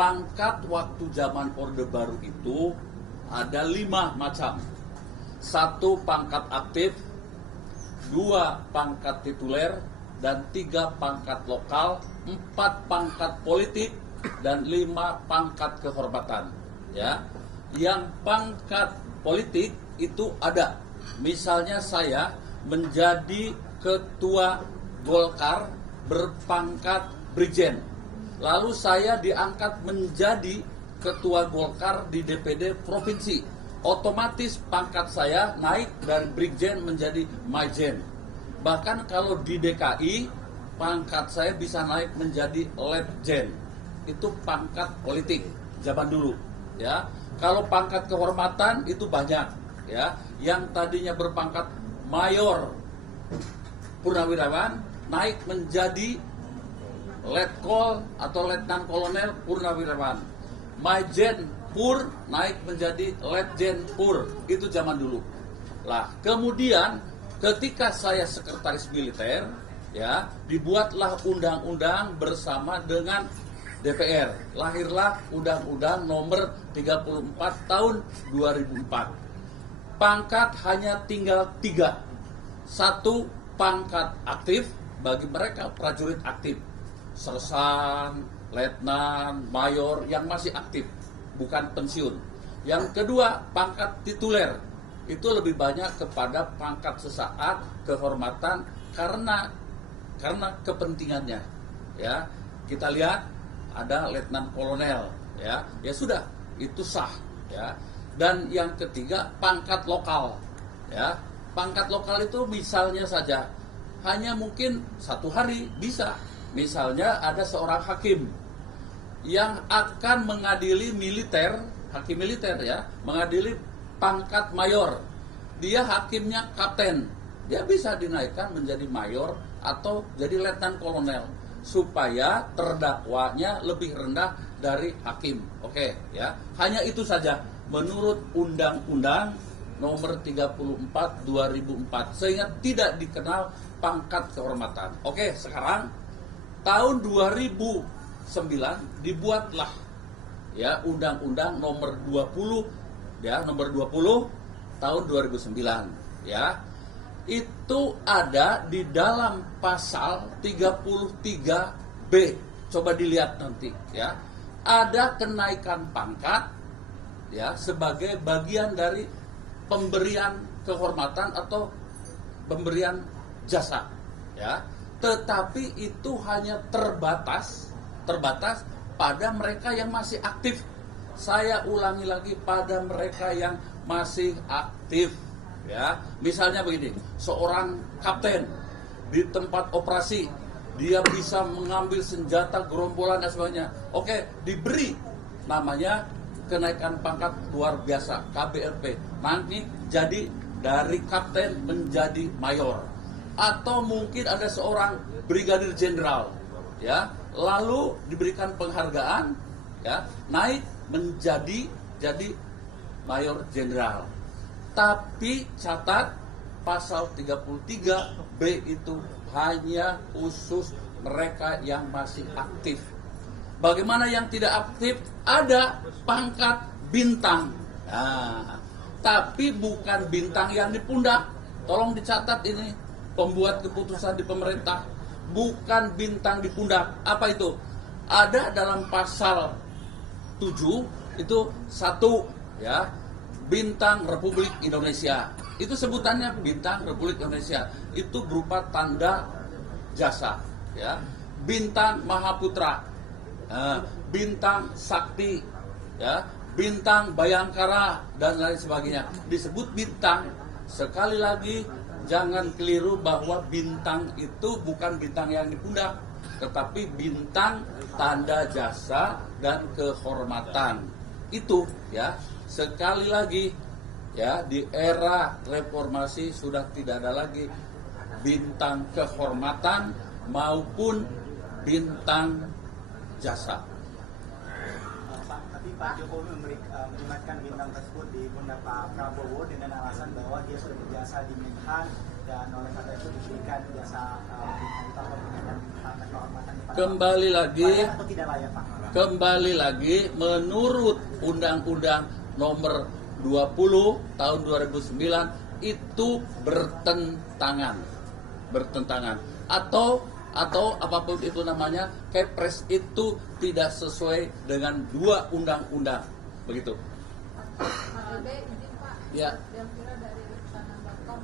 Pangkat waktu zaman Orde Baru itu ada 5 macam. 1 pangkat aktif, 2 pangkat tituler, dan 3 pangkat lokal, 4 pangkat politik, dan 5 pangkat kehormatan. Ya, yang pangkat politik itu ada. Misalnya saya menjadi ketua Golkar berpangkat Brigjen. Lalu saya diangkat menjadi ketua Golkar di DPD provinsi. Otomatis pangkat saya naik dari Brigjen menjadi Majen. Bahkan kalau di DKI, pangkat saya bisa naik menjadi Letjen. Itu pangkat politik zaman dulu. Ya, kalau pangkat kehormatan itu banyak. Ya, yang tadinya berpangkat mayor purnawirawan naik menjadi Letkol atau Letnan Kolonel Purnawirawan. Majen Pur naik menjadi Letjen Pur. Itu zaman dulu. Lah, kemudian ketika saya sekretaris militer, ya, dibuatlah undang-undang bersama dengan DPR. Lahirlah Undang-Undang Nomor 34 Tahun 2004. Pangkat hanya tinggal 3. 1 pangkat aktif bagi mereka prajurit aktif. Sersan, letnan, mayor yang masih aktif, bukan pensiun. Yang kedua, pangkat tituler. Itu lebih banyak kepada pangkat sesaat, kehormatan karena kepentingannya. Ya, kita lihat ada letnan kolonel, ya sudah, itu sah, ya. Dan yang ketiga, pangkat lokal. Ya, pangkat lokal itu misalnya saja hanya mungkin 1 hari bisa. Misalnya ada seorang hakim yang akan mengadili militer, hakim militer, ya, mengadili pangkat mayor. Dia hakimnya kapten, dia bisa dinaikkan menjadi mayor atau jadi letnan kolonel supaya terdakwanya lebih rendah dari hakim. Oke, ya. Hanya itu saja menurut Undang-Undang Nomor 34 2004, sehingga tidak dikenal pangkat kehormatan. Oke, sekarang tahun 2009 dibuatlah, ya, Undang-Undang Nomor 20, ya, Nomor 20 tahun 2009, ya. Itu ada di dalam pasal 33B. Coba dilihat nanti, ya. Ada kenaikan pangkat, ya, sebagai bagian dari pemberian kehormatan atau pemberian jasa, ya. Tetapi itu hanya terbatas pada mereka yang masih aktif. Saya ulangi lagi, pada mereka yang masih aktif, ya. Misalnya begini, seorang kapten di tempat operasi, dia bisa mengambil senjata gerombolan dan sebagainya. Oke, diberi namanya kenaikan pangkat luar biasa, KBRP. Nanti jadi dari kapten menjadi mayor. Atau mungkin ada seorang brigadir jenderal, ya, lalu diberikan penghargaan, ya, naik menjadi mayor jenderal. Tapi catat, pasal 33B itu hanya khusus mereka yang masih aktif. Bagaimana yang tidak aktif? Ada pangkat bintang. Nah, tapi bukan bintang yang di pundak. Tolong dicatat ini, pembuat keputusan di pemerintah. Bukan bintang di pundak. Apa itu? Ada dalam pasal 7, itu 1, ya, bintang Republik Indonesia. Itu sebutannya bintang Republik Indonesia. Itu berupa tanda jasa, ya. Bintang Mahaputra, bintang Sakti, ya, bintang Bayangkara dan lain sebagainya. Disebut bintang. Sekali lagi, jangan keliru bahwa bintang itu bukan bintang yang di pundak, tetapi bintang tanda jasa dan kehormatan. Itu, ya, sekali lagi, ya, di era reformasi sudah tidak ada lagi bintang kehormatan maupun bintang jasa. Tapi Pak Jokowi menyematkan bintang tersebut di pundak Pak Prabowo dengan alasan bahwa dia sudah berjasa di Menhan dan oleh karena itu diberikan jasa bintang itu atau kehormatan. Kembali lagi, layak atau tidak layak, Pak? kembali lagi menurut Undang-Undang Nomor 20 tahun 2009 itu bertentangan atau apapun itu namanya, Kepres itu tidak sesuai dengan dua undang-undang, begitu. Izin Pak, Ya. Delvira dari Rutana.com,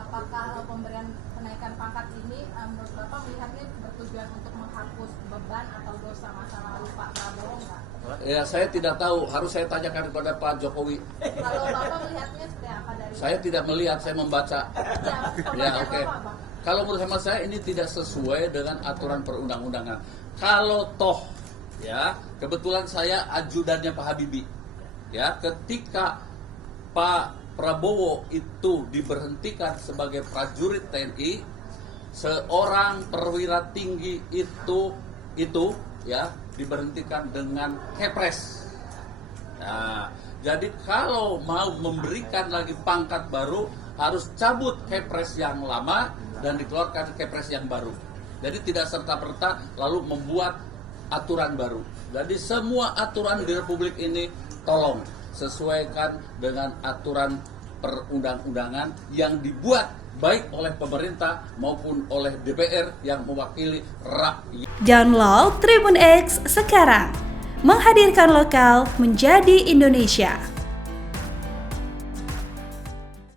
apakah pemberian kenaikan pangkat ini menurut Bapak melihatnya bertujuan untuk menghapus beban atau dosa masa lalu Pak Prabowo nggak? Ya, saya tidak tahu, harus saya tanyakan kepada Pak Jokowi. Kalau Bapak melihatnya seperti apa dari? Saya tidak melihat, saya membaca. Ya, oke. Kalau menurut hemat saya ini tidak sesuai dengan aturan perundang-undangan. Kalau toh, ya, kebetulan saya ajudannya Pak Habibie. Ya, ketika Pak Prabowo itu diberhentikan sebagai prajurit TNI, seorang perwira tinggi itu ya diberhentikan dengan Kepres. Nah, jadi kalau mau memberikan lagi pangkat baru harus cabut Kepres yang lama dan dikeluarkan Kepres yang baru. Jadi tidak serta-merta lalu membuat aturan baru. Jadi semua aturan di Republik ini tolong sesuaikan dengan aturan perundang-undangan yang dibuat baik oleh pemerintah maupun oleh DPR yang mewakili rakyat. Download Tribun X sekarang, menghadirkan lokal menjadi Indonesia.